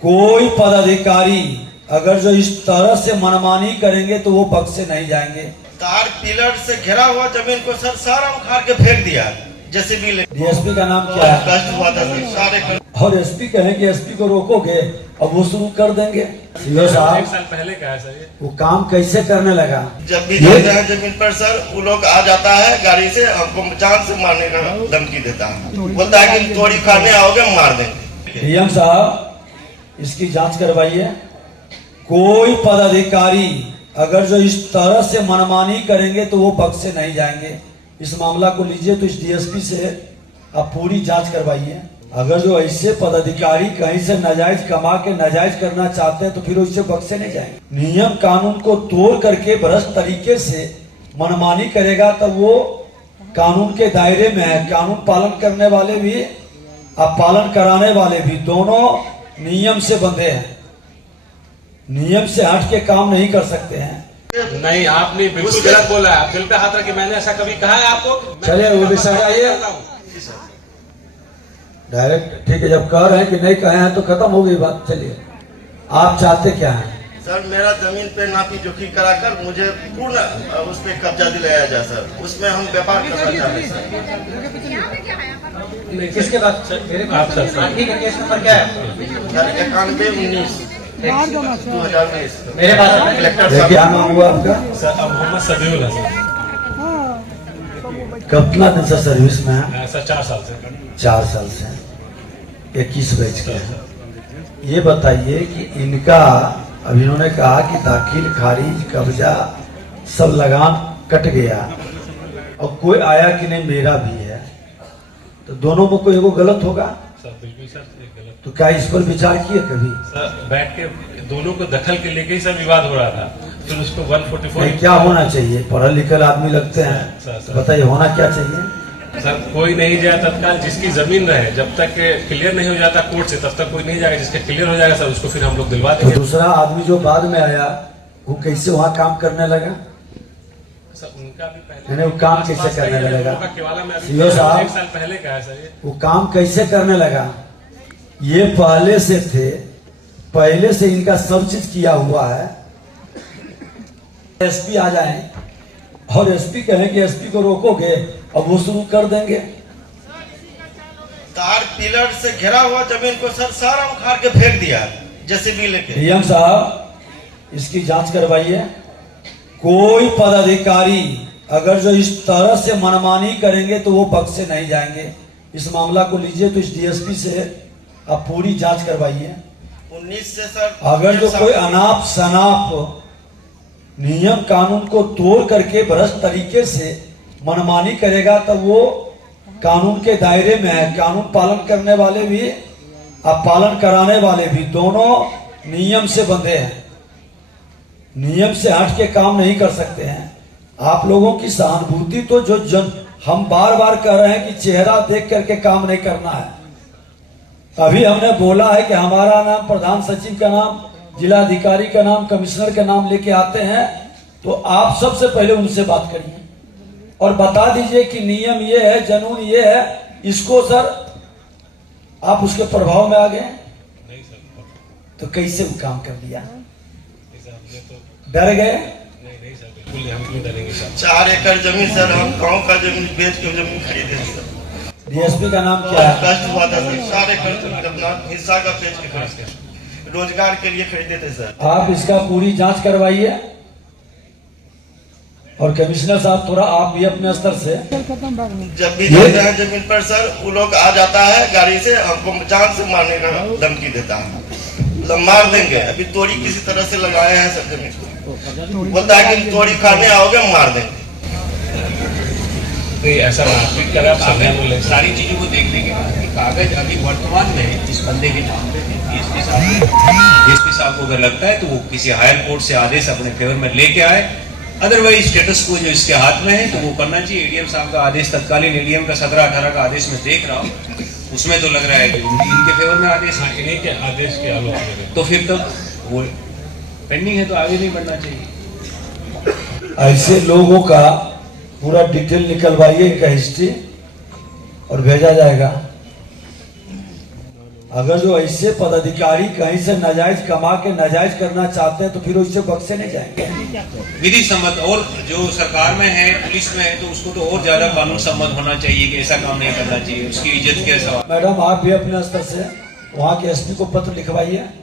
कोई पदाधिकारी अगर जो इस तरह से मनमानी करेंगे तो वो बख्शे नहीं जाएंगे। तार पिलर से घिरा हुआ जमीन को सर सारा उखाड़ के फेंक दिया। जैसे भी डीएसपी का नाम क्या है? कष्ट हुआ था सर सारे। और एसपी कहेंगे एसपी को रोकोगे अब वो शुरू कर देंगे। साहब 1 साल पहले का है सर ये। वो काम कैसे करने लगा? जब भी जाते हैं जमीन पर सर वो लोग आ जाता है गाड़ी से, हमको जान से मारने का धमकी देता है, बोलता है कि तोड़ी खाने आओगे मार देंगे। डीएम साहब इसकी जांच करवाइए। कोई पदाधिकारी अगर जो इस तरह से मनमानी करेंगे तो वो बख्शे नहीं जाएंगे। इस मामला को लीजिए तो इस डीएसपी से आप पूरी जांच करवाइए। अगर जो ऐसे पदाधिकारी कहीं से नाजायज कमा के नाजायज करना चाहते हैं तो फिर उससे बख्शे नहीं जाएंगे। नियम कानून को तोड़ करके भ्रष्ट तरीके से मनमानी करेगा तो वो कानून के दायरे में है। कानून पालन करने वाले भी अब पालन कराने वाले भी दोनों नियम से बंधे हैं। नियम से हट के काम नहीं कर सकते हैं। नहीं, आपने बिल्कुल गलत बोला है। आप दिल पे हाथ रखिए, मैंने ऐसा कभी कहा है आपको? चलिए वो भी समझाइए डायरेक्ट। ठीक है, जब कह रहे हैं कि नहीं कहे हैं तो खत्म हो गई बात। चलिए आप चाहते क्या हैं? सर मेरा जमीन पे नापी जोखी कराकर मुझे पूर्ण उस पर कब्जा दिलाया जाए सर। उसमें हम व्यापार करना चाहते हैं सर। किसके बाद? आप सर केस नंबर क्या है? सर 91/19 2019 मेरे पास कलेक्टर क्या नाम हुआ आपका? सर मोहम्मद सदीउल हसन। कितना दिन से सर्विस में है? सर 4 साल से। 4 साल से। 21 बैच के हैं। ये बताइए कि इनका अभी इन्होंने कहा कि दाखिल खारिज कब्जा सब लगान कट गया और कोई आया कि नहीं मेरा भी है, तो दोनों में कोई एगो गलत होगा? सर बिल्कुल सर गलत। तो क्या इस पर विचार किए कभी? सर बैठ के दोनों को दखल के लेके ही सर विवाद हो रहा था। फिर उसको 144 क्या होना चाहिए? पढ़े लिखे आदमी लगते हैं, बताइए होना क्या चाहिए? सर कोई नहीं जाए तत्काल, जिसकी जमीन रहे जब तक क्लियर नहीं हो जाता कोर्ट से तब तक कोई नहीं जाएगा। जिसके क्लियर हो जाएगा सर उसको फिर हम लोग दिलवा देंगे। तो दूसरा आदमी जो बाद में आया वो कैसे वहाँ काम करने लगा? सर उनका भी पहले वो काम कैसे करने लगेगा? सीओ साहब 1 साल पहले का है सर ये। वो काम कैसे करने लगा? ये पहले से थे, पहले से इनका सब चीज किया हुआ है। एसपी आ जाए और एसपी कहें कि एसपी को रोकोगे अब वो शुरू कर देंगे। तार पिलर से घिरा हुआ जमीन को सर सारा उखाड़ के फेंक दिया। जैसे भी लेके डीएम साहब इसकी जांच करवाइए। कोई पदाधिकारी अगर जो इस तरह से मनमानी करेंगे तो वो बख्शे नहीं जाएंगे। इस मामला को लीजिए तो इस डीएसपी से आप पूरी जांच करवाइए। 19 से सर अगर जो कोई अनाप शनाप नियम कानून को तोड़ करके भ्रष्ट तरीके से मनमानी करेगा तो वो कानून के दायरे में है। कानून पालन करने वाले भी अब पालन कराने वाले भी दोनों नियम से बंधे हैं। नियम से हट के काम नहीं कर सकते हैं। आप लोगों की सहानुभूति तो जो हम बार बार कह रहे हैं कि चेहरा देख करके काम नहीं करना है। अभी हमने बोला है कि हमारा नाम, प्रधान सचिव का नाम, जिला अधिकारी का नाम, कमिश्नर का नाम लेके आते हैं तो आप सबसे पहले उनसे बात करिए और बता दीजिए कि नियम ये है, कानून ये है। इसको सर आप उसके प्रभाव में आ गए तो कैसे वो काम कर दिया? डर गए? नहीं सर बिल्कुल हम क्यों डरेंगे सर। 4 एकड़ जमीन सर हम गांव का जमीन बेच के जमीन खरीदे सर। डीएसपी का नाम क्या है? कष्ट हुआ था सर सारे खर्च अपना हिस्सा का बेच के खरीदे, रोजगार के लिए खरीदे थे सर। आप इसका पूरी जांच करवाइए और कमिश्नर साहब थोड़ा आप भी अपने स्तर से। जब भी जाते हैं जमीन पर सर वो लोग आ जाता है गाड़ी से, हमको जान से मारने का धमकी देता है, मतलब मार देंगे। अभी तोड़ी किसी तरह से लगाए हैं सर जमीन को, बोलता है कि तोड़ी खाने आओगे मार देंगे। ऐसा सारी चीजों को देखने के बाद कागज अभी वर्तमान में इस बंदे के नाम पे डीएसपी साहब को अगर लगता है तो वो किसी हायर कोर्ट से आदेश अपने फेवर में लेके आए। अदरवाइज स्टेटस को जो इसके हाथ में है तो वो करना चाहिए। एडीएम साहब का आदेश तत्कालीन एडीएम का 17-18 का आदेश में देख रहा हूँ, उसमें तो लग रहा है कि इनके फेवर में आदेश, इन्हीं के आदेश के आलोक में तो फिर तब वो पेंडिंग है तो आगे नहीं बढ़ना चाहिए। ऐसे लोगों का पूरा डिटेल निकलवाइए, इनका हिस्ट्री और भेजा जाएगा। अगर जो ऐसे पदाधिकारी कहीं से नाजायज कमा के नाजायज करना चाहते हैं तो फिर उससे बख्शे नहीं जाएंगे। विधि सम्मत, और जो सरकार में है, पुलिस में है, तो उसको तो और ज्यादा कानून सम्मत होना चाहिए कि ऐसा काम नहीं करना चाहिए, उसकी इज्जत के सवाल। मैडम आप भी अपने स्तर से वहाँ के एसपी को पत्र लिखवाइए।